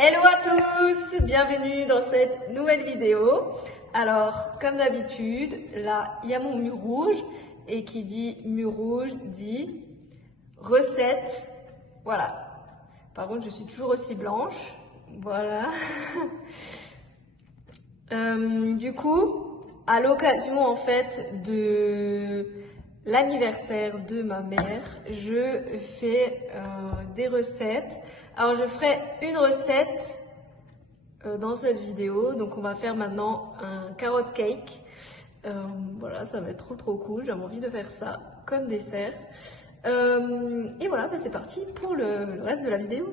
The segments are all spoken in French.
Hello à tous, bienvenue dans cette nouvelle vidéo. Alors, comme d'habitude, là, il y a mon mur rouge et qui dit mur rouge dit recette. Voilà. Par contre, je suis toujours aussi blanche. Voilà. Du coup, à l'occasion en fait de l'anniversaire de ma mère, je fais des recettes. Alors je ferai une recette dans cette vidéo, donc on va faire maintenant un carrot cake. Voilà, ça va être trop cool, j'avais envie de faire ça comme dessert. Et voilà, c'est parti pour le reste de la vidéo.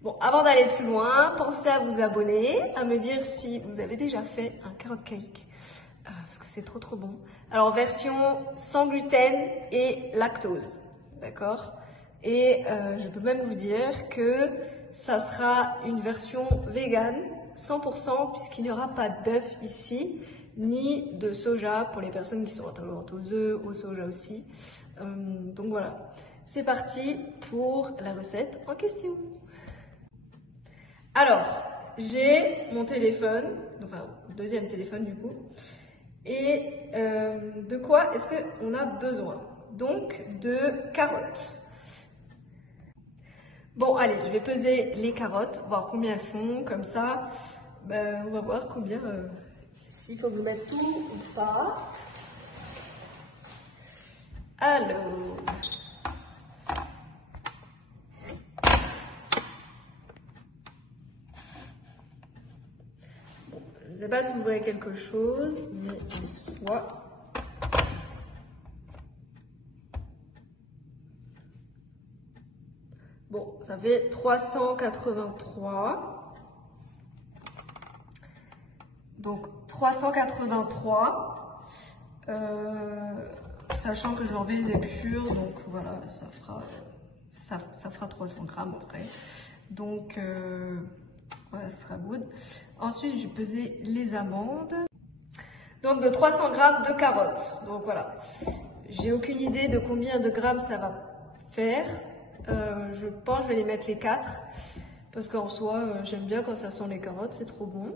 Bon, avant d'aller plus loin, pensez à vous abonner, à me dire si vous avez déjà fait un carrot cake, parce que c'est trop bon. Alors, version sans gluten et lactose, d'accord? Et je peux même vous dire que ça sera une version vegan, 100%, puisqu'il n'y aura pas d'œuf ici, ni de soja pour les personnes qui sont intolérantes aux œufs, au soja aussi. Donc voilà, c'est parti pour la recette en question. Alors, j'ai mon téléphone, enfin deuxième téléphone du coup, et de quoi est-ce qu'on a besoin? Donc de carottes. Bon allez, je vais peser les carottes, voir combien elles font, comme ça, on va voir combien, s'il faut que je mette tout ou pas. Alors... Je ne sais pas si vous voyez quelque chose, mais soit. Bon, ça fait 383. Donc 383. Sachant que je vais enlever les épluchures, donc voilà, ça fera 300 grammes après. Donc voilà, ça sera good. Ensuite, je vais peser les amandes. Donc de 300 grammes de carottes. Donc voilà. J'ai aucune idée de combien de grammes ça va faire. Je pense que je vais les mettre les 4. Parce qu'en soi, j'aime bien quand ça sent les carottes, c'est trop bon.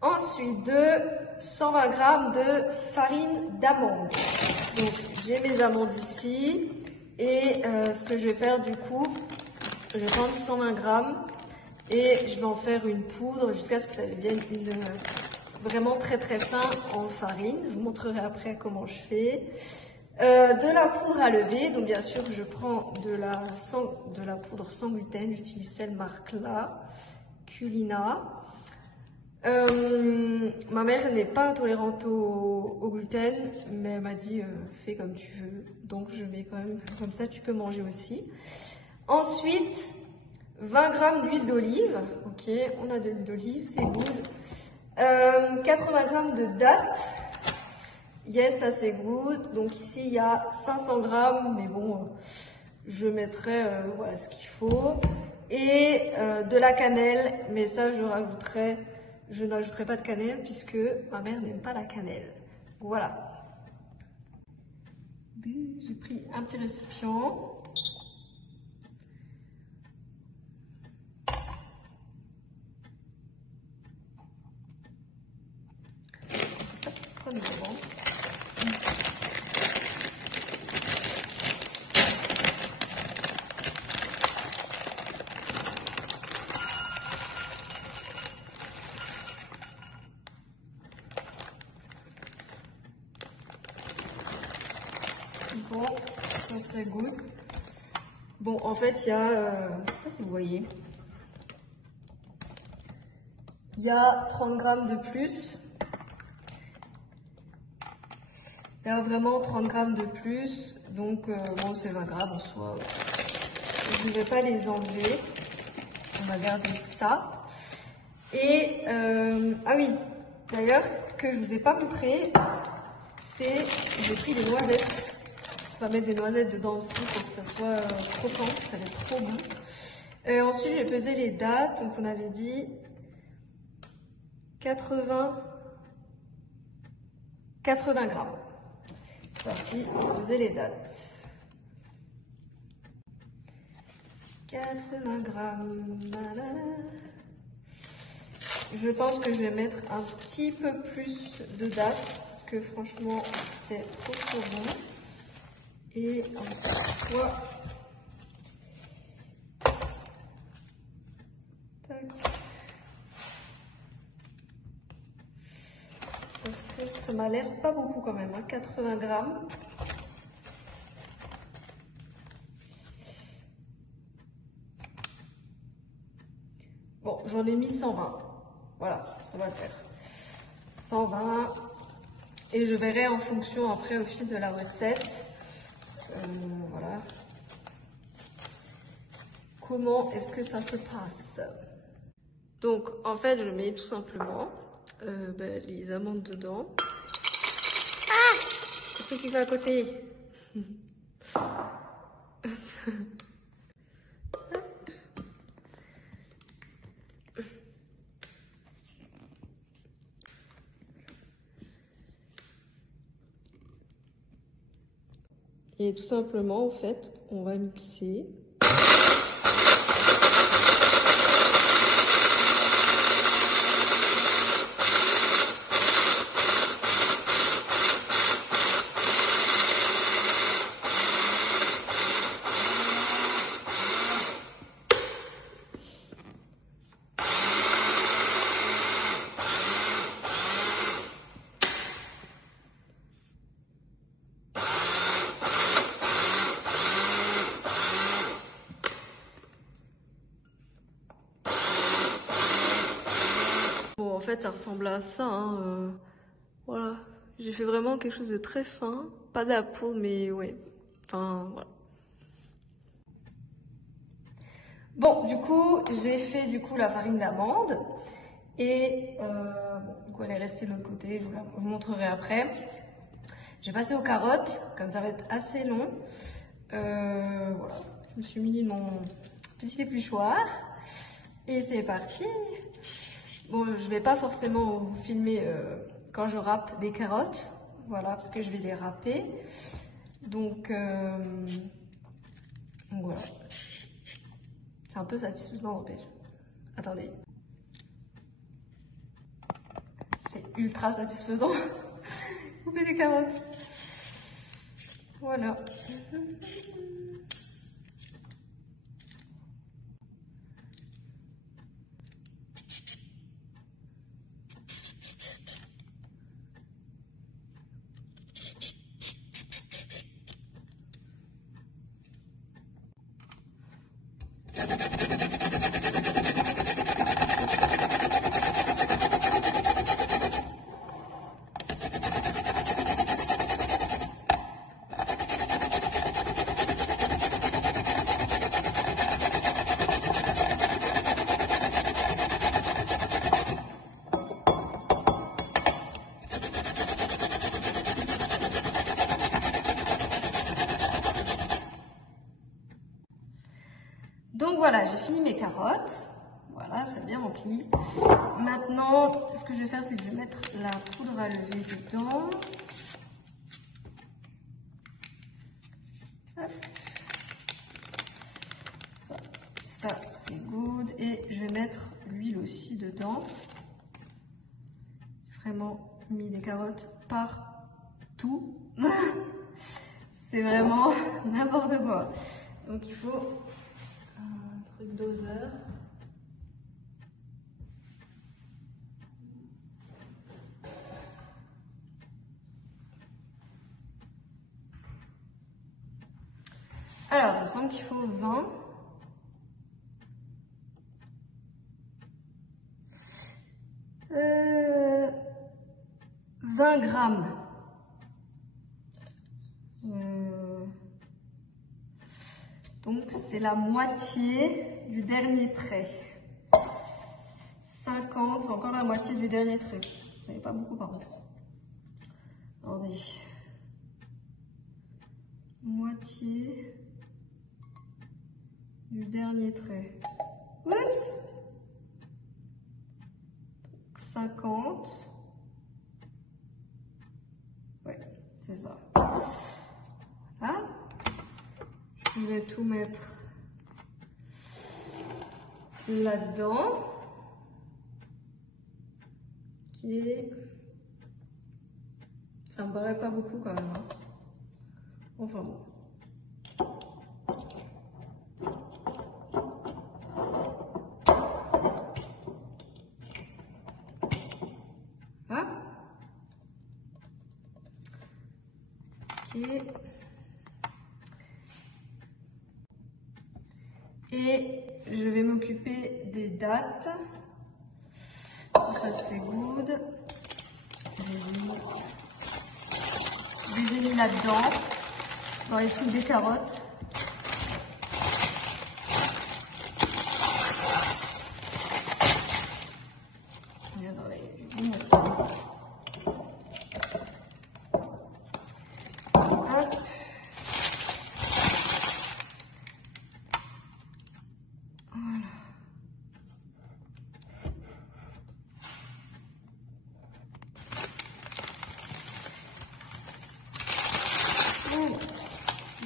Ensuite, de 120 grammes de farine d'amande. Donc j'ai mes amandes ici. Et ce que je vais faire du coup, je vais prendre 120 grammes. Et je vais en faire une poudre jusqu'à ce que ça devienne vraiment très fin en farine. Je vous montrerai après comment je fais. De la poudre à lever. Donc bien sûr, je prends de la poudre sans gluten. J'utilise cette marque-là, Culina. Ma mère n'est pas intolérante au gluten, mais elle m'a dit fais comme tu veux. Donc je mets quand même comme ça, tu peux manger aussi. Ensuite, 20 grammes d'huile d'olive, ok, on a de l'huile d'olive, c'est good. 80 grammes de dattes, yes, ça c'est good. Donc ici il y a 500 grammes, mais bon, je mettrai voilà ce qu'il faut. Et de la cannelle, mais ça je n'ajouterai pas de cannelle puisque ma mère n'aime pas la cannelle. Voilà. J'ai pris un petit récipient. Bon, ça c'est good. Bon, en fait, il y a, je sais pas si vous voyez, il y a 30 grammes de plus. Il y a vraiment 30 grammes de plus, donc bon, c'est 20 grammes en soi. Je ne vais pas les enlever. On va garder ça. Et, ah oui, d'ailleurs, ce que je vous ai pas montré, c'est, j'ai pris des noisettes. On va mettre des noisettes dedans aussi pour que ça soit croquant, ça va être trop bon. Ensuite, je vais peser les dattes. Donc, on avait dit 80 grammes. C'est parti, on va peser les dattes. 80 grammes. Je pense que je vais mettre un petit peu plus de date parce que franchement c'est trop bon. Et ensuite quoi, tac, parce que ça m'a l'air pas beaucoup quand même, hein, 80 grammes. Bon, j'en ai mis 120. Voilà, ça va le faire. 120. Et je verrai en fonction après au fil de la recette. Voilà. Comment est-ce que ça se passe? Donc, en fait, je mets tout simplement les amandes dedans. Ah! Qu'est-ce qui va à côté? Et tout simplement, en fait, on va mixer. Bon, en fait, ça ressemble à ça, hein, voilà. J'ai fait vraiment quelque chose de très fin. Pas de la poudre, mais ouais. Enfin, voilà. Bon, du coup, j'ai fait la farine d'amande. Et du coup, elle est restée de l'autre côté. Je vous montrerai après. J'ai passé aux carottes, comme ça va être assez long. Voilà. Je me suis mis mon petit épluchoir. Et c'est parti. Bon, je vais pas forcément vous filmer quand je râpe des carottes, voilà, parce que je vais les râper. Donc voilà. C'est un peu satisfaisant en fait. Attendez. C'est ultra satisfaisant. Couper des carottes. Voilà. Donc voilà, j'ai fini mes carottes. Voilà, c'est bien rempli. Maintenant, ce que je vais faire, c'est que je vais mettre la poudre à lever dedans. Hop. Ça c'est good. Et je vais mettre l'huile aussi dedans. J'ai vraiment mis des carottes partout. C'est vraiment n'importe quoi. Donc il faut un truc doseur. Alors, il me semble qu'il faut 20. 20 grammes. Donc, c'est la moitié du dernier trait. 50, c'est encore la moitié du dernier trait. Vous savez pas beaucoup par contre. Attendez. Moitié du dernier trait. Oups! 50. Ouais, c'est ça. Voilà. Je vais tout mettre là-dedans. Et ça me paraît pas beaucoup quand même. Hein. Enfin bon. Voilà. Ok. Et je vais m'occuper des dates. Ça c'est good. Je les ai mis là-dedans, dans les trucs des carottes. Hop. Voilà.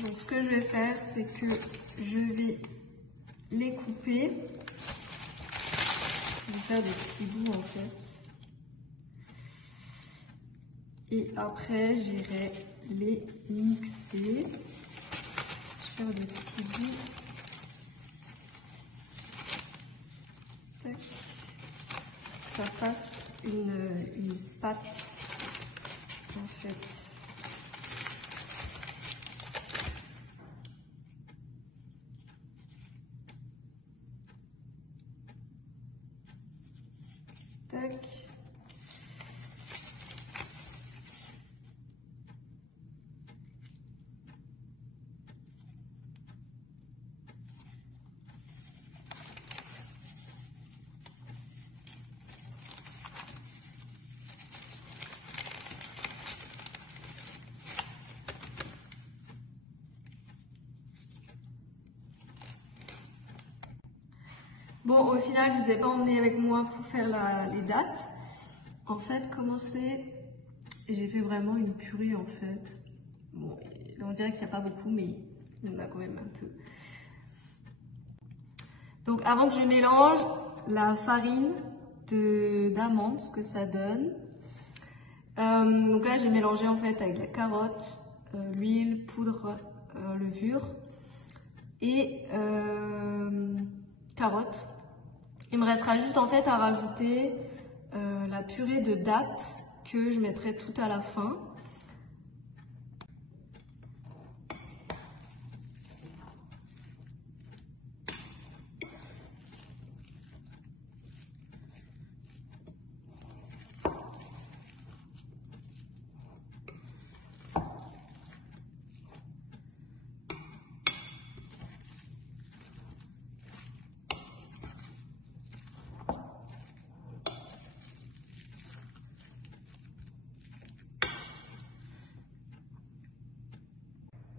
Donc ce que je vais faire, c'est que je vais les couper. Je vais faire des petits bouts en fait. Et après, j'irai les mixer. Je vais faire des petits bouts. Tac. Que ça fasse une pâte en fait. Tac. Bon, au final, je ne vous ai pas emmené avec moi pour faire les dates. En fait, comment c'est? J'ai fait vraiment une purée en fait. Bon, on dirait qu'il n'y a pas beaucoup, mais il y en a quand même un peu. Donc, avant que je mélange la farine d'amande, ce que ça donne. Donc là, j'ai mélangé en fait avec la carotte, l'huile, poudre, levure et carottes. Il me restera juste en fait à rajouter la purée de dattes que je mettrai tout à la fin.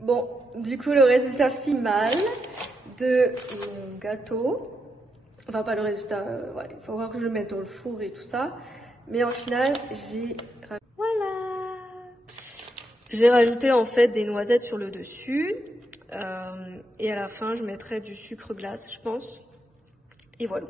Bon, du coup, le résultat final de mon gâteau, enfin pas le résultat, ouais, il faut voir que je le mette dans le four et tout ça, mais en final, j'ai rajouté en fait des noisettes sur le dessus, et à la fin, je mettrai du sucre glace, je pense, et voilà.